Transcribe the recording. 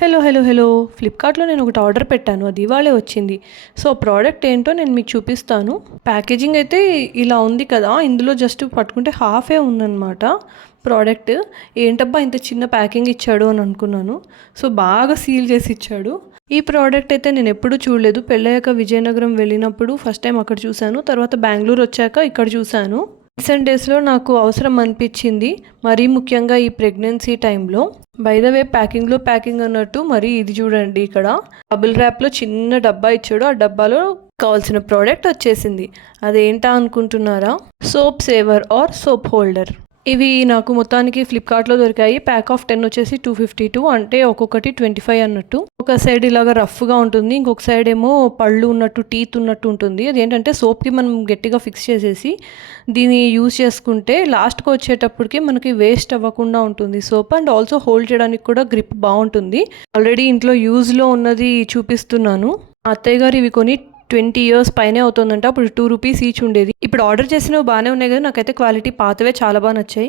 Hello. ఫ్లిప్కార్ట్లో నేను ఒకటి ఆర్డర్ పెట్టాను. అది ఇవాళే వచ్చింది. సో ప్రోడక్ట్ ఏంటో నేను మీకు చూపిస్తాను. ప్యాకేజింగ్ అయితే ఇలా ఉంది కదా, ఇందులో జస్ట్ పట్టుకుంటే హాఫే ఉందన్నమాట ప్రోడక్ట్. ఏంటబ్బా ఇంత చిన్న ప్యాకింగ్ ఇచ్చాడు అని అనుకున్నాను. సో బాగా సీల్ చేసి ఇచ్చాడు. ఈ ప్రోడక్ట్ అయితే నేను ఎప్పుడూ చూడలేదు. పెళ్ళయ్యాక విజయనగరం వెళ్ళినప్పుడు ఫస్ట్ టైం అక్కడ చూశాను. తర్వాత బెంగళూరు వచ్చాక ఇక్కడ చూశాను. రీసెంట్ డేస్లో నాకు అవసరం అనిపించింది, మరీ ముఖ్యంగా ఈ ప్రెగ్నెన్సీ టైంలో. బై ద వే ప్యాకింగ్లో ప్యాకింగ్ అన్నట్టు మరి ఇది చూడండి, ఇక్కడ బబుల్ ర్యాప్లో చిన్న డబ్బా ఇచ్చాడు. ఆ డబ్బాలో కావాల్సిన ప్రోడక్ట్ వచ్చేసింది. అదేంటా అనుకుంటున్నారా? Soap saver or soap holder. ఇవి నాకు మొత్తానికి ఫ్లిప్కార్ట్లో దొరికాయి. ప్యాక్ ఆఫ్ 10 వచ్చేసి 252, అంటే ఒక్కొక్కటి 25 అన్నట్టు. ఒక సైడ్ ఇలాగ రఫ్గా ఉంటుంది, ఇంకొక సైడ్ ఏమో పళ్ళు ఉన్నట్టు, టీత్ ఉన్నట్టు ఉంటుంది. అదేంటంటే సోప్కి మనం గట్టిగా ఫిక్స్ చేసేసి దీన్ని యూజ్ చేసుకుంటే లాస్ట్కి వచ్చేటప్పటికి మనకి వేస్ట్ అవ్వకుండా ఉంటుంది సోప్. అండ్ ఆల్సో హోల్డ్ చేయడానికి కూడా గ్రిప్ బాగుంటుంది. ఆల్రెడీ ఇంట్లో యూజ్లో ఉన్నది చూపిస్తున్నాను. అత్తయ్య గారు ఇవి కొని 20 years పైనే అవుతుందంట. అప్పుడు 2 రూపీస్ ఈచ్ ఉండేది. ఇప్పుడు ఆర్డర్ చేసినవి బాగానే ఉన్నాయి కదా, నాకైతే క్వాలిటీ పాతవే చాలా బాగా నచ్చాయి.